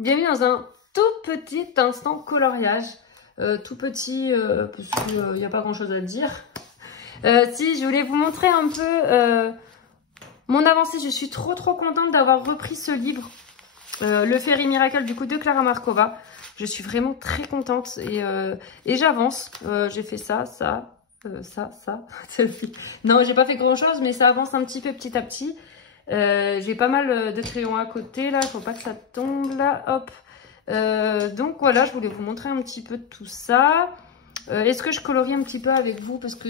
bienvenue dans un tout petit instant coloriage. Tout petit, parce qu'il n'y a pas grand chose à dire. Si, je voulais vous montrer un peu mon avancée. Je suis trop contente d'avoir repris ce livre, Le Fairy Miracle du coup de Clara Markova. Je suis vraiment très contente et j'avance. J'ai fait ça. Non, j'ai pas fait grand chose, mais ça avance un petit peu petit à petit. J'ai pas mal de crayons à côté là, faut pas que ça tombe là, hop. Donc voilà, je voulais vous montrer un petit peu de tout ça. Est-ce que je colorie un petit peu avec vous? Parce que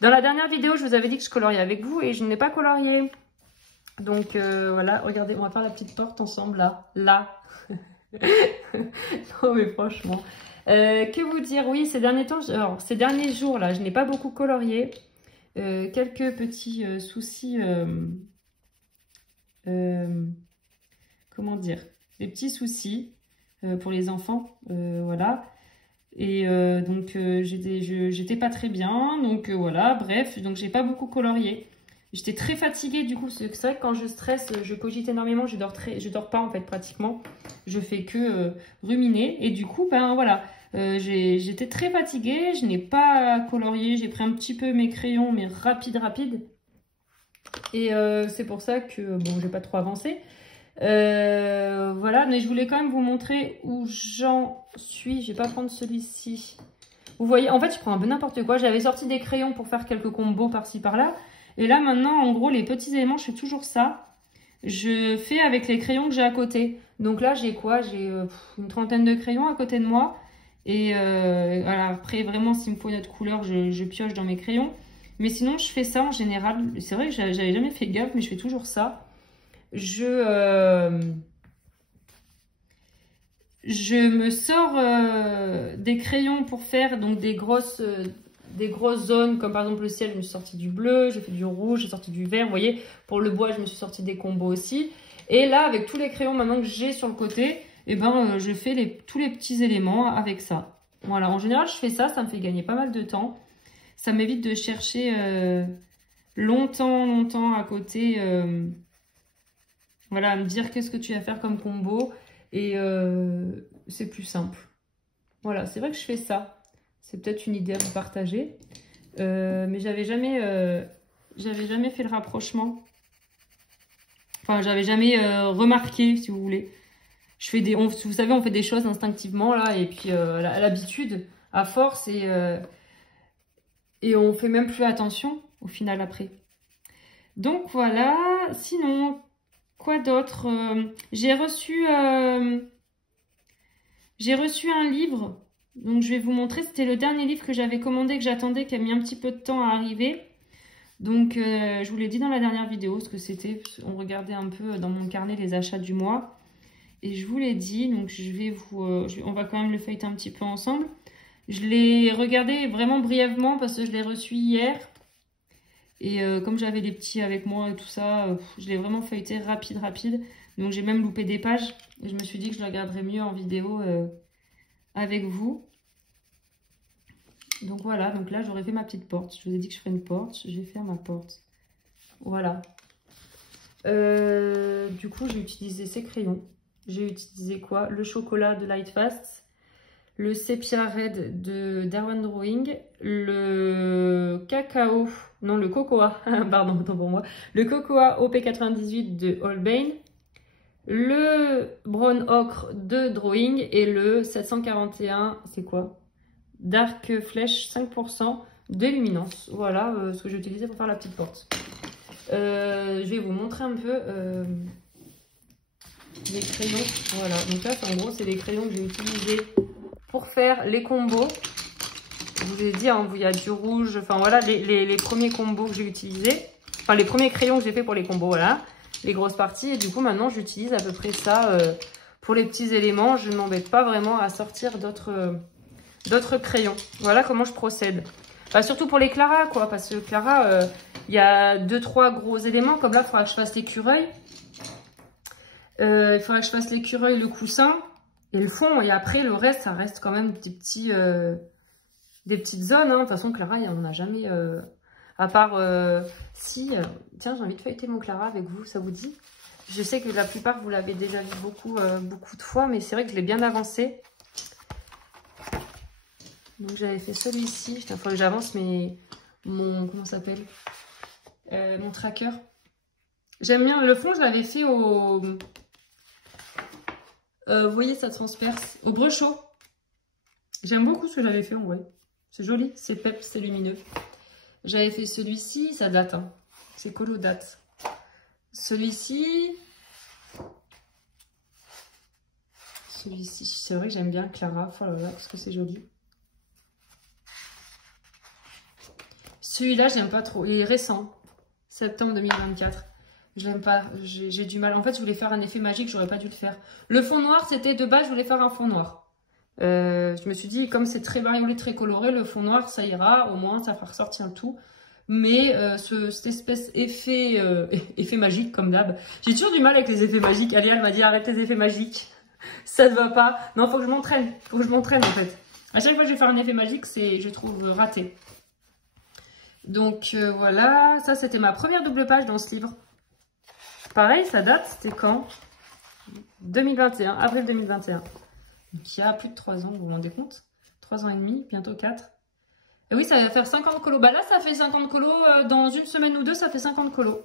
dans la dernière vidéo, je vous avais dit que je coloriais avec vous et je n'ai pas colorié. Donc voilà, regardez, on va faire la petite porte ensemble là. Non mais franchement. Que vous dire? Oui, ces derniers temps, alors, ces derniers jours là, je n'ai pas beaucoup colorié. Quelques petits soucis, comment dire, des petits soucis pour les enfants, voilà. Et donc j'étais pas très bien, donc voilà, bref, donc j'ai pas beaucoup colorié. J'étais très fatiguée du coup, c'est vrai que quand je stresse, je cogite énormément, je dors pas en fait pratiquement, je fais que ruminer et du coup ben voilà. J'étais très fatiguée, je n'ai pas colorié, j'ai pris un petit peu mes crayons, mais rapide. Et c'est pour ça que, bon, j'ai pas trop avancé. Voilà, mais je voulais quand même vous montrer où j'en suis. Je vais pas prendre celui-ci. Vous voyez, en fait, je prends un peu n'importe quoi. J'avais sorti des crayons pour faire quelques combos par-ci, par-là. Et là, maintenant, en gros, les petits éléments, je fais toujours ça. Je fais avec les crayons que j'ai à côté. Donc là, j'ai quoi? J'ai une trentaine de crayons à côté de moi. Et voilà, après, vraiment, s'il me faut une autre couleur, je pioche dans mes crayons. Mais sinon, je fais ça en général. C'est vrai que j'avais jamais fait gaffe, mais je fais toujours ça. Je me sors des crayons pour faire donc des grosses zones, comme par exemple le ciel, je me suis sorti du bleu, j'ai fait du rouge, j'ai sorti du vert. Vous voyez, pour le bois, je me suis sorti des combos aussi. Et là, avec tous les crayons maintenant que j'ai sur le côté, eh ben, je fais tous les petits éléments avec ça. Voilà, en général, je fais ça, ça me fait gagner pas mal de temps. Ça m'évite de chercher longtemps à côté. Voilà, à me dire qu'est-ce que tu vas faire comme combo. Et c'est plus simple. Voilà, c'est vrai que je fais ça. C'est peut-être une idée à vous partager. Mais j'avais jamais fait le rapprochement. Enfin, j'avais jamais remarqué, si vous voulez. Je fais vous savez, on fait des choses instinctivement, là, et puis à l'habitude, à force, et on fait même plus attention, au final, après. Donc, voilà. Sinon, quoi d'autre? J'ai reçu un livre. Donc, je vais vous montrer. C'était le dernier livre que j'avais commandé, que j'attendais, qui a mis un petit peu de temps à arriver. Donc, je vous l'ai dit dans la dernière vidéo, ce que c'était. On regardait un peu dans mon carnet les achats du mois. Et je vous l'ai dit, donc on va quand même le feuilleter un petit peu ensemble. Je l'ai regardé vraiment brièvement parce que je l'ai reçu hier. Et comme j'avais les petits avec moi et tout ça, je l'ai vraiment feuilleté rapide. Donc j'ai même loupé des pages. Et je me suis dit que je le regarderais mieux en vidéo avec vous. Donc voilà, donc là j'aurais fait ma petite porte. Je vous ai dit que je ferais une porte, je vais faire ma porte. Voilà. Du coup j'ai utilisé ces crayons. J'ai utilisé quoi? Le chocolat de Lightfast, le sépia red de Darwin Drawing, le cacao, non le cocoa, pardon, autant pour moi, le cocoa OP98 de Holbein, le brown ocre de Drawing et le 741, c'est quoi? Dark Flèche 5% de luminance. Voilà ce que j'ai utilisé pour faire la petite porte. Je vais vous montrer un peu les crayons. Voilà, donc là en gros c'est les crayons que j'ai utilisés pour faire les combos. Je vous ai dit, hein, il y a du rouge, enfin voilà les premiers combos que j'ai utilisés, enfin les premiers crayons que j'ai fait pour les combos, voilà, les grosses parties. Et du coup maintenant j'utilise à peu près ça pour les petits éléments. Je ne m'embête pas vraiment à sortir d'autres crayons. Voilà comment je procède. Enfin, surtout pour les Clara, quoi, parce que Clara, il y a 2-3 gros éléments, comme là il faudra que je fasse l'écureuil. Il faudra que je fasse l'écureuil, le coussin et le fond. Et après, le reste, ça reste quand même des petites zones. Hein. De toute façon, Clara, il n'y en a jamais. À part si... tiens, j'ai envie de feuilleter mon Clara avec vous, ça vous dit? Je sais que la plupart, vous l'avez déjà vu beaucoup de fois, mais c'est vrai que je l'ai bien avancé. Donc j'avais fait celui-ci. Putain, il faut que j'avance, mais mon... Comment ça s'appelle mon tracker. J'aime bien. Le fond, je l'avais fait au... vous voyez, ça transperce. Au brechot. J'aime beaucoup ce que j'avais fait en vrai. C'est joli, c'est pep, c'est lumineux. J'avais fait celui-ci, ça date. Hein. C'est colo date. Celui-ci, c'est vrai que j'aime bien Clara, oh là là, parce que c'est joli. Celui-là, j'aime pas trop. Il est récent, septembre 2024. Je l'aime pas, j'ai du mal. En fait, je voulais faire un effet magique, j'aurais pas dû le faire. Le fond noir, c'était de base, je voulais faire un fond noir. Je me suis dit, comme c'est très variolé, très coloré, le fond noir, ça ira, au moins, ça fera ressortir le tout. Mais cette espèce effet magique, comme d'hab. J'ai toujours du mal avec les effets magiques. Alia, elle m'a dit, arrête les effets magiques. Ça ne va pas. Non, faut que je m'entraîne. Faut que je m'entraîne, en fait. À chaque fois que je vais faire un effet magique, c'est, je trouve, raté. Donc, voilà. Ça, c'était ma première double page dans ce livre. Pareil, ça date, c'était quand? 2021, avril 2021. Donc, il y a plus de 3 ans, vous vous rendez compte? 3 ans et demi, bientôt 4. Et oui, ça va faire 50 colos. Bah là, ça fait 50 colos. Dans une semaine ou deux, ça fait 50 colos.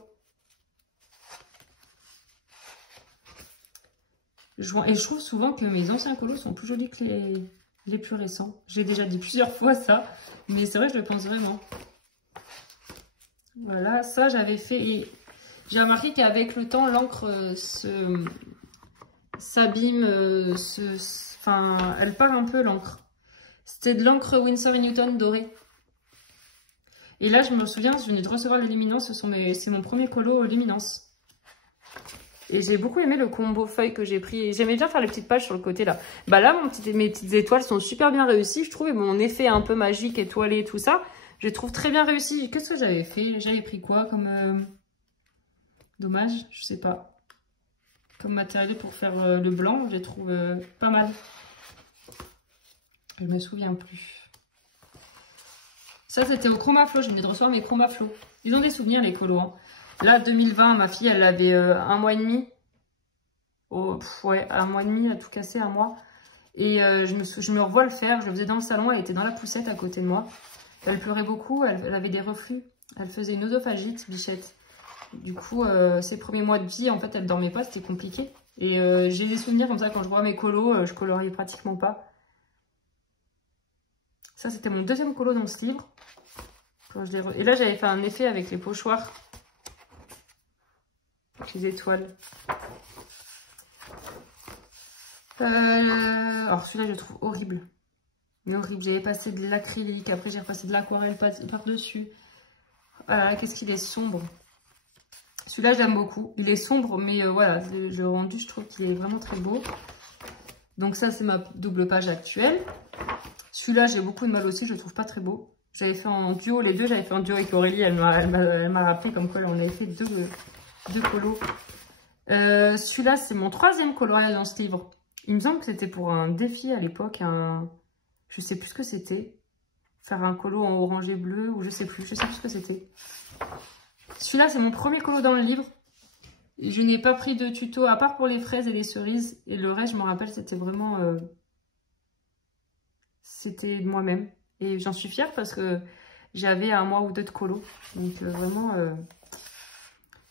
Et je trouve souvent que mes anciens colos sont plus jolis que les plus récents. J'ai déjà dit plusieurs fois ça. Mais c'est vrai que je le pense vraiment. Voilà, ça j'avais fait. Et j'ai remarqué qu'avec le temps, l'encre s'abîme. Enfin, elle part un peu l'encre. C'était de l'encre Winsor & Newton dorée. Et là, je me souviens, je venais de recevoir le Luminance. C'est mon premier colo Luminance. Et j'ai beaucoup aimé le combo feuille que j'ai pris. J'aimais bien faire les petites pages sur le côté là. Bah là, mes petites étoiles sont super bien réussies, je trouve. Et mon effet un peu magique, étoilé, tout ça, je les trouve très bien réussi. Qu'est-ce que j'avais fait? J'avais pris quoi comme... Dommage, je sais pas. Comme matériel pour faire le blanc, je les trouve pas mal. Je me souviens plus. Ça, c'était au Chromaflo. Je venais de recevoir mes Chromaflo. Ils ont des souvenirs, les colos. Hein. Là, 2020, ma fille, elle avait 1 mois et demi. Oh, ouais, 1 mois et demi, elle a tout cassé, 1 mois. Et je me revois le faire. Je le faisais dans le salon. Elle était dans la poussette à côté de moi. Elle pleurait beaucoup. Elle avait des reflux. Elle faisait une oesophagite, Bichette. Du coup, ses premiers mois de vie, en fait, elle dormait pas. C'était compliqué. Et j'ai des souvenirs comme ça. Quand je vois mes colos, je coloriais pratiquement pas. Ça, c'était mon deuxième colo dans ce livre. Et là, j'avais fait un effet avec les pochoirs. Avec les étoiles. Alors, celui-là, je le trouve horrible. Mais horrible. J'avais passé de l'acrylique. Après, j'ai repassé de l'aquarelle par-dessus. Qu'est-ce qu'il est sombre. Celui-là, je l'aime beaucoup. Il est sombre, mais voilà. Le rendu, je trouve qu'il est vraiment très beau. Donc ça, c'est ma double page actuelle. Celui-là, j'ai beaucoup de mal aussi. Je le trouve pas très beau. J'avais fait en duo. Les deux, j'avais fait en duo avec Aurélie. Elle m'a rappelé comme quoi on avait fait deux colos. Celui-là, c'est mon 3e coloriage dans ce livre. Il me semble que c'était pour un défi à l'époque. Je sais plus ce que c'était. Faire un colo en orange et bleu ou je sais plus. Je sais plus ce que c'était. Celui-là, c'est mon premier colo dans le livre. Je n'ai pas pris de tuto à part pour les fraises et les cerises. Et le reste, je me rappelle, c'était vraiment... c'était moi-même. Et j'en suis fière parce que j'avais 1 mois ou 2 de colo. Donc vraiment...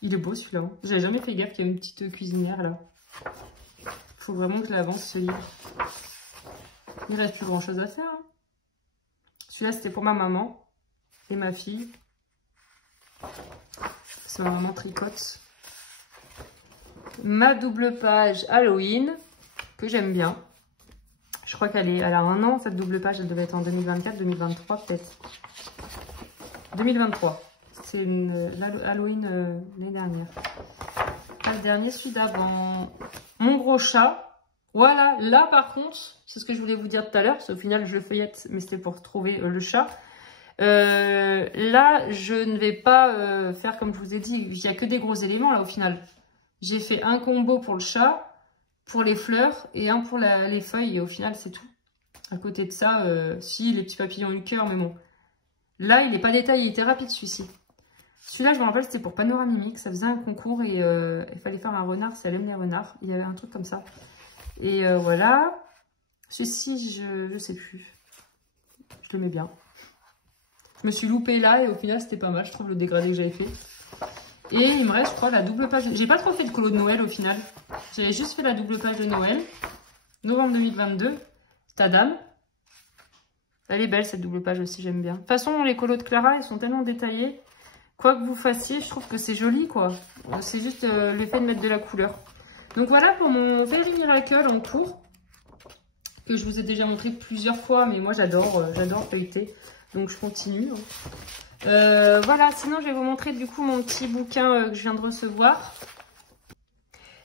il est beau celui-là. Hein. J'avais jamais fait gaffe qu'il y a une petite cuisinière là. Faut vraiment que je l'avance ce livre. Il reste plus grand chose à faire. Hein. Celui-là c'était pour ma maman et ma fille. C'est ma maman tricote. Ma double page Halloween que j'aime bien. Je crois qu'elle a 1 an cette double page. Elle devait être en 2024, 2023 peut-être. 2023. C'est Halloween l'année dernière. Pas le dernier, celui d'avant. Mon gros chat. Voilà, là par contre, c'est ce que je voulais vous dire tout à l'heure. Parce qu'au final, je le feuillette, mais c'était pour trouver le chat. Là, je ne vais pas faire comme je vous ai dit. Il n'y a que des gros éléments là au final. J'ai fait un combo pour le chat, pour les fleurs et un pour les feuilles. Et au final, c'est tout. À côté de ça, si les petits papillons ont eu le cœur, mais bon. Là, il n'est pas détaillé, il était rapide celui-ci. Celui-là, je me rappelle, c'était pour Panoramimique. Ça faisait un concours et il fallait faire un renard, si elle aime les renards. Il y avait un truc comme ça. Et voilà. Celui-ci, je sais plus. Je le mets bien. Je me suis loupée là et au final, c'était pas mal. Je trouve le dégradé que j'avais fait. Et il me reste, je crois, la double page. J'ai pas trop fait de colo de Noël au final. J'avais juste fait la double page de Noël. Novembre 2022. Ta dame. Elle est belle cette double page aussi, j'aime bien. De toute façon, les colos de Clara, ils sont tellement détaillés. Quoi que vous fassiez, je trouve que c'est joli, quoi. C'est juste l'effet de mettre de la couleur. Donc voilà pour mon Fairy Miracle en cours. Que je vous ai déjà montré plusieurs fois, mais moi j'adore feuilleter. Donc je continue. Voilà, sinon je vais vous montrer du coup mon petit bouquin que je viens de recevoir.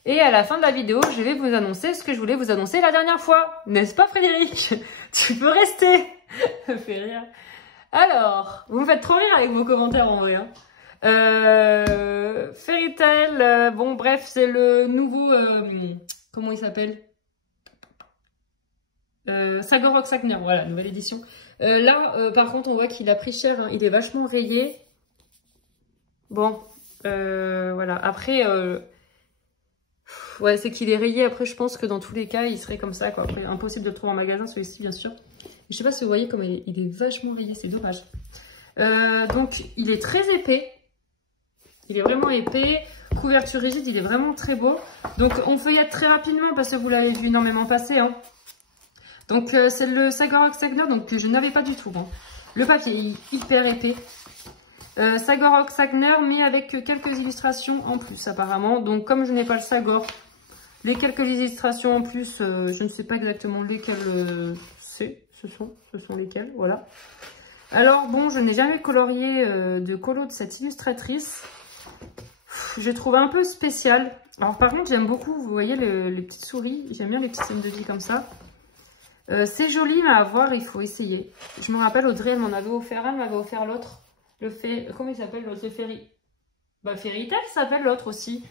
Et à la fin de la vidéo, je vais vous annoncer ce que je voulais vous annoncer la dernière fois. N'est-ce pas Frédéric? Tu peux rester. Ça fait rire. Alors, vous me faites trop rire avec vos commentaires en vrai. Hein. Fairy Tail, bon bref, c'est le nouveau... comment il s'appelle? Sagor Sagner, voilà, nouvelle édition. Là, par contre, on voit qu'il a pris cher, hein. Il est vachement rayé. Bon, voilà. Après, ouais, c'est qu'il est rayé. Après, je pense que dans tous les cas, il serait comme ça, quoi. Après, impossible de le trouver en magasin, celui-ci, bien sûr. Je sais pas si vous voyez comme il est vachement rayé, c'est dommage. Donc, il est très épais. Il est vraiment épais. Couverture rigide, il est vraiment très beau. Donc, on feuillette très rapidement parce que vous l'avez vu énormément passer, hein. Donc c'est le Sagor Sagner donc que je n'avais pas du tout. Bon. Le papier est hyper épais. Sagor Sagner mais avec quelques illustrations en plus apparemment. Donc comme je n'ai pas le Sagor, les quelques illustrations en plus, je ne sais pas exactement lesquelles ce sont lesquelles, voilà. Alors bon, je n'ai jamais colorié de colo de cette illustratrice. Je trouve un peu spécial. Alors par contre j'aime beaucoup, vous voyez les petites souris, j'aime bien les petits signes de vie comme ça. C'est joli, mais à voir, il faut essayer. Je me rappelle, Audrey, elle m'en avait offert un, elle m'avait offert l'autre. Comment il s'appelle l'autre? Le Fairy... Bah, Fairy Tail s'appelle l'autre aussi.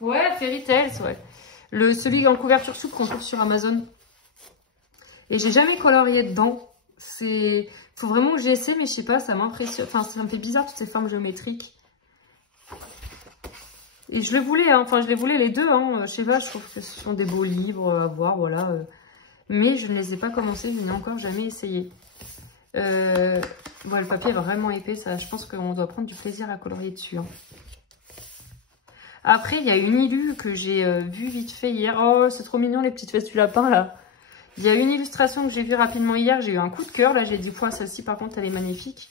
Ouais, Fairy Tail, ouais. Celui en couverture souple qu'on trouve sur Amazon. Et j'ai jamais colorié dedans. Faut vraiment que j'essaie, mais je sais pas, ça m'impressionne. Enfin, ça me fait bizarre, toutes ces formes géométriques. Et je le voulais, hein. Enfin je les voulais les deux, hein. Je sais pas, je trouve que ce sont des beaux livres à voir, voilà. Mais je ne les ai pas commencés, je n'ai encore jamais essayé. Bon, le papier est vraiment épais, ça, je pense qu'on doit prendre du plaisir à colorier dessus. Hein. Après, il y a une illu que j'ai vue vite fait hier. Oh, c'est trop mignon les petites fesses du lapin là. Il y a une illustration que j'ai vue rapidement hier, j'ai eu un coup de cœur. Là, j'ai dit, point, celle-ci par contre, elle est magnifique.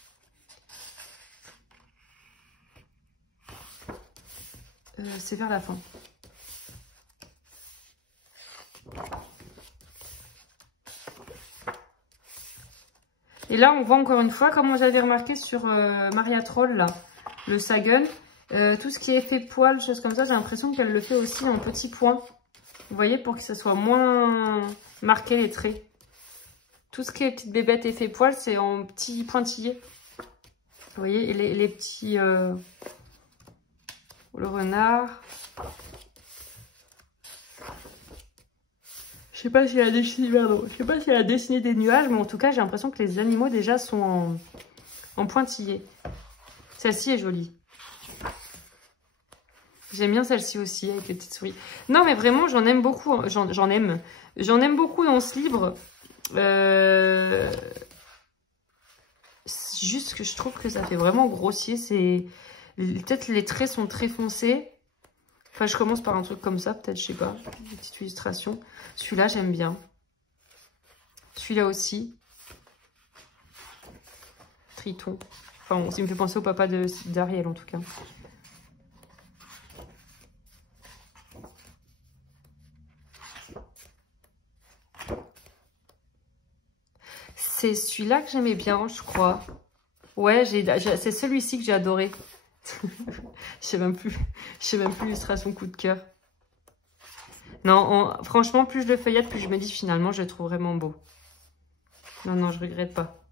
C'est vers la fin. Et là, on voit encore une fois, comme j'avais remarqué sur Maria Troll, là, le Sagan, tout ce qui est effet poil, choses comme ça, j'ai l'impression qu'elle le fait aussi en petits points. Vous voyez, pour que ça soit moins marqué les traits. Tout ce qui est petite bébête effet poil, c'est en petits pointillés. Vous voyez, et les petits... le renard. Je sais pas si elle a dessiné, pardon. Je sais pas si elle a dessiné des nuages, mais en tout cas, j'ai l'impression que les animaux déjà sont en pointillés. Celle-ci est jolie. J'aime bien celle-ci aussi, avec les petites souris. Non, mais vraiment, j'en aime beaucoup. J'en aime beaucoup dans ce livre. C'est juste que je trouve que ça fait vraiment grossier. Peut-être les traits sont très foncés. Enfin, je commence par un truc comme ça, peut-être, je sais pas. Une petite illustration. Celui-là, j'aime bien. Celui-là aussi. Triton. Enfin, bon, il me fait penser au papa d'Ariel, en tout cas. C'est celui-là que j'aimais bien, je crois. Ouais, c'est celui-ci que j'ai adoré. Je sais même plus l'illustration coup de cœur. Non, franchement, plus je le feuillette, plus je me dis finalement, je le trouve vraiment beau. Non, je regrette pas.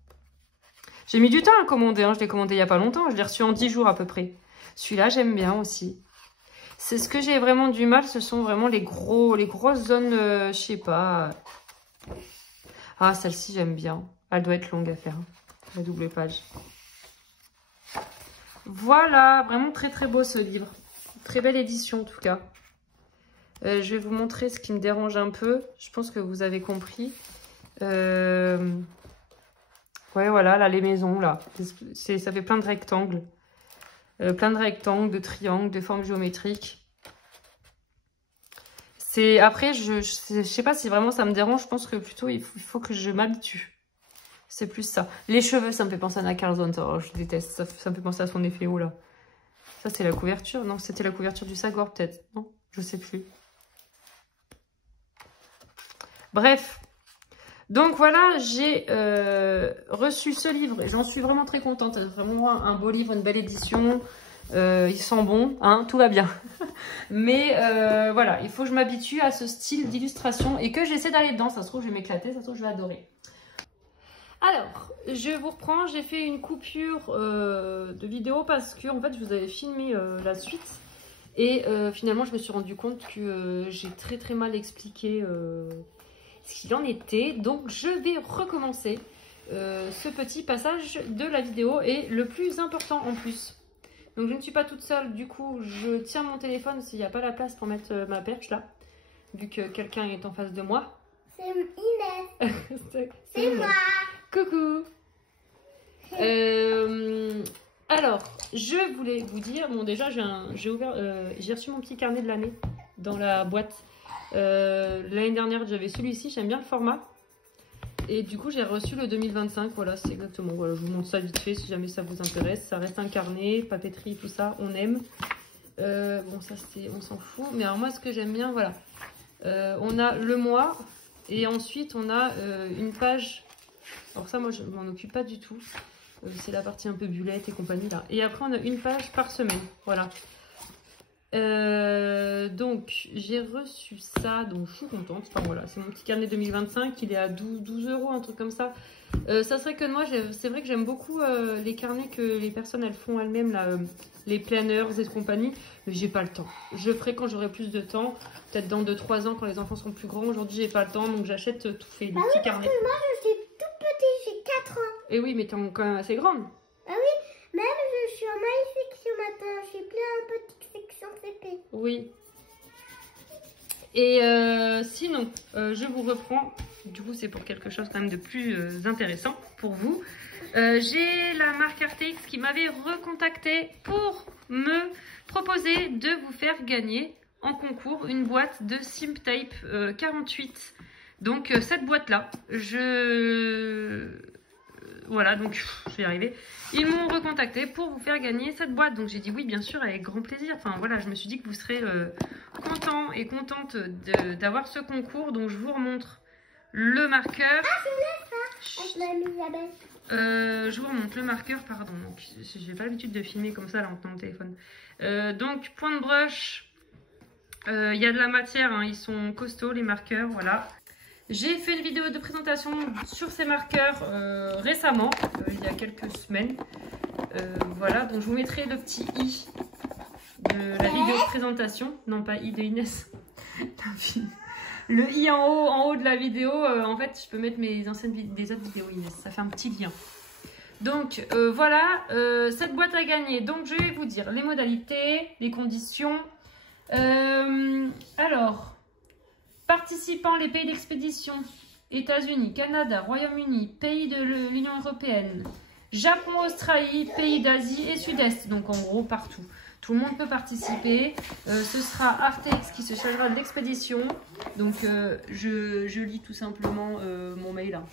J'ai mis du temps à le commander, hein. Je l'ai commandé il y a pas longtemps. Je l'ai reçu en 10 jours à peu près. Celui-là, j'aime bien aussi. C'est ce que j'ai vraiment du mal, ce sont vraiment les grosses zones, je sais pas. Ah, celle-ci, j'aime bien. Elle doit être longue à faire. la double page. Voilà, vraiment très très beau ce livre. Très belle édition en tout cas. Je vais vous montrer ce qui me dérange un peu. Je pense que vous avez compris. Ouais, voilà, là, les maisons, là. Ça fait plein de rectangles. De triangles, de formes géométriques. Après, je sais pas si vraiment ça me dérange. Je pense que plutôt, il faut que je m'habitue. C'est plus ça. Les cheveux, ça me fait penser à Anna Carlson. Oh, je déteste. Ça me fait penser à son effet haut, là. Ça, c'est la couverture. Non, c'était la couverture du Sagor, peut-être. Non, je sais plus. Bref. Donc, voilà, j'ai reçu ce livre. Et j'en suis vraiment très contente. C'est vraiment un beau livre, une belle édition. Il sent bon, hein, tout va bien. Mais voilà, il faut que je m'habitue à ce style d'illustration et que j'essaie d'aller dedans. Ça se trouve, je vais m'éclater. Ça se trouve, je vais adorer. Alors, je vous reprends, j'ai fait une coupure de vidéo parce que en fait, je vous avais filmé la suite et finalement, je me suis rendu compte que j'ai très très mal expliqué ce qu'il en était. Donc, je vais recommencer ce petit passage de la vidéo et le plus important en plus. Donc, je ne suis pas toute seule, du coup, je tiens mon téléphone s'il n'y a pas la place pour mettre ma perche là, vu que quelqu'un est en face de moi. C'est Inès. C'est moi. Coucou. Alors, je voulais vous dire, bon déjà j'ai reçu mon petit carnet de l'année dans la boîte. L'année dernière j'avais celui-ci, j'aime bien le format. Et du coup j'ai reçu le 2025, voilà c'est exactement, voilà, je vous montre ça vite fait si jamais ça vous intéresse. Ça reste un carnet, papeterie, tout ça, on aime. Bon ça on s'en fout, mais alors moi ce que j'aime bien, voilà. On a le mois et ensuite on a une page. Alors ça, moi, je m'en occupe pas du tout. C'est la partie un peu bullet et compagnie, là. Et après, on a une page par semaine. Voilà. Donc, j'ai reçu ça. Donc, je suis contente. Enfin, voilà. C'est mon petit carnet 2025. Il est à 12 €, un truc comme ça. Ça serait que moi, c'est vrai que j'aime beaucoup les carnets que les personnes, elles font elles-mêmes, là. Les planners et compagnie. Mais j'ai pas le temps. Je ferai quand j'aurai plus de temps. Peut-être dans 2-3 ans, quand les enfants seront plus grands. Aujourd'hui, j'ai pas le temps. Donc, j'achète tout fait. Des petits carnets. Moi, je suis tout petit. J'ai 4 ans. Et oui, mais t'es quand même assez grande. Ah oui, même je suis en maïs section maintenant. Je suis plus en petite section CP. Oui. Et sinon, je vous reprends. Du coup, c'est pour quelque chose quand même de plus intéressant pour vous. J'ai la marque RTX qui m'avait recontacté pour me proposer de vous faire gagner en concours une boîte de SimTape 48. Donc cette boîte-là, voilà, donc je vais y arriver. Ils m'ont recontacté pour vous faire gagner cette boîte. Donc j'ai dit oui, bien sûr, avec grand plaisir. Enfin voilà, je me suis dit que vous serez contents et contentes d'avoir ce concours. Donc je vous remontre le marqueur. Ah, c'est ça, avec Elisabeth. Je vous remontre le marqueur, pardon. Donc j'ai pas l'habitude de filmer comme ça là en tenant le téléphone. Donc point de brush. Il y a de la matière, hein, ils sont costauds les marqueurs, voilà. J'ai fait une vidéo de présentation sur ces marqueurs récemment, il y a quelques semaines. Voilà, donc je vous mettrai le petit i de la vidéo de présentation. Non, pas i de Inès. Le i en haut de la vidéo, en fait, je peux mettre des autres vidéos Inès. Ça fait un petit lien. Donc voilà, cette boîte à gagner. Donc je vais vous dire les modalités, les conditions. Alors... Participants, les pays d'expédition, États-Unis, Canada, Royaume-Uni, pays de l'Union européenne, Japon, Australie, pays d'Asie et Sud-Est. Donc en gros partout. Tout le monde peut participer. Ce sera Artex qui se chargera de l'expédition. Donc je lis tout simplement mon mail. Hein.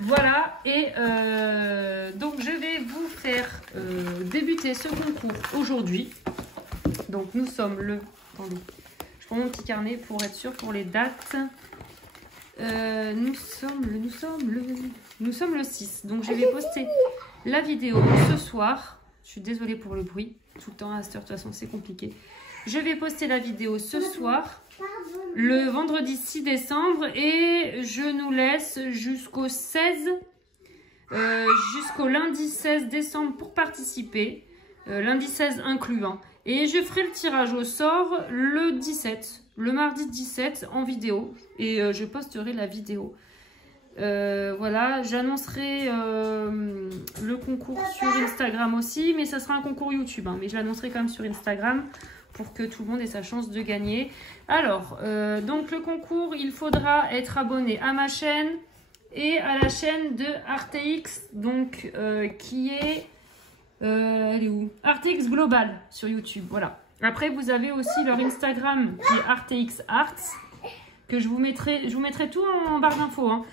Voilà. Et donc je vais vous faire débuter ce concours aujourd'hui. Donc nous sommes le... Attendez. Je prends mon petit carnet pour être sûr pour les dates. Nous sommes le 6. Donc je vais poster la vidéo ce soir. Je suis désolée pour le bruit. Tout le temps à cette heure, de toute façon c'est compliqué. Je vais poster la vidéo ce soir. Le vendredi 6 décembre. Et je nous laisse jusqu'au 16. Jusqu'au lundi 16 décembre pour participer. Lundi 16 inclus. Hein. Et je ferai le tirage au sort le 17, le mardi 17 en vidéo. Et je posterai la vidéo. Voilà, j'annoncerai le concours sur Instagram aussi, mais ça sera un concours YouTube, hein, mais je l'annoncerai quand même sur Instagram pour que tout le monde ait sa chance de gagner. Alors, donc le concours, il faudra être abonné à ma chaîne et à la chaîne de RTX, donc qui est... elle est où? RTX Global sur YouTube, voilà. Après, vous avez aussi leur Instagram qui est RTX Arts, que je vous mettrai tout en barre d'infos, hein.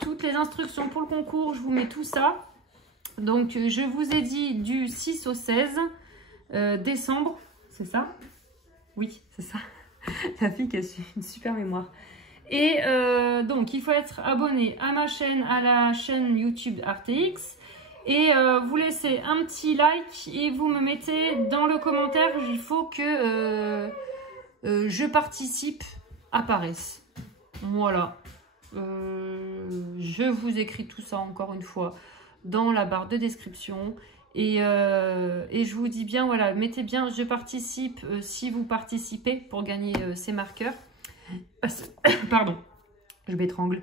Toutes les instructions pour le concours, je vous mets tout ça. Donc, je vous ai dit du 6 au 16 décembre, c'est ça? Oui, c'est ça. La fille qui a une super mémoire. Et donc, il faut être abonné à ma chaîne, à la chaîne YouTube RTX. Et vous laissez un petit like et vous me mettez dans le commentaire, il faut que je participe apparaisse. Voilà. Je vous écris tout ça encore une fois dans la barre de description. Et je vous dis bien, voilà, mettez bien je participe si vous participez pour gagner ces marqueurs. Pardon, je m'étrangle.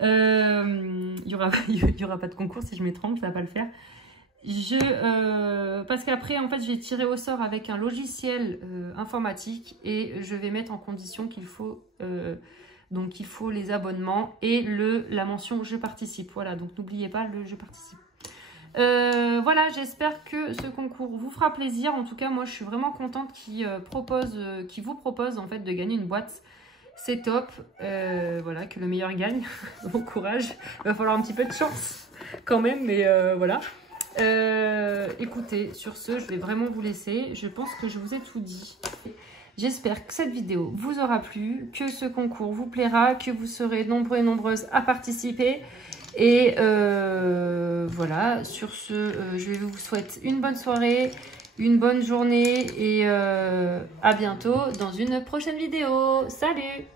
Il y aura pas de concours si je m'étrangle, ça va pas le faire. Parce qu'après, en fait, j'ai tiré au sort avec un logiciel informatique et je vais mettre en condition qu'il faut... donc, il faut les abonnements et la mention « Je participe ». Voilà, donc n'oubliez pas le « Je participe ». Voilà, j'espère que ce concours vous fera plaisir. En tout cas, moi, je suis vraiment contente qu'il vous propose en fait de gagner une boîte. C'est top. Voilà, que le meilleur gagne. Bon courage. Il va falloir un petit peu de chance quand même, mais voilà. Écoutez, sur ce, je vais vraiment vous laisser. Je pense que je vous ai tout dit. J'espère que cette vidéo vous aura plu, que ce concours vous plaira, que vous serez nombreux et nombreuses à participer. Et voilà, sur ce, je vous souhaite une bonne soirée, une bonne journée et à bientôt dans une prochaine vidéo. Salut!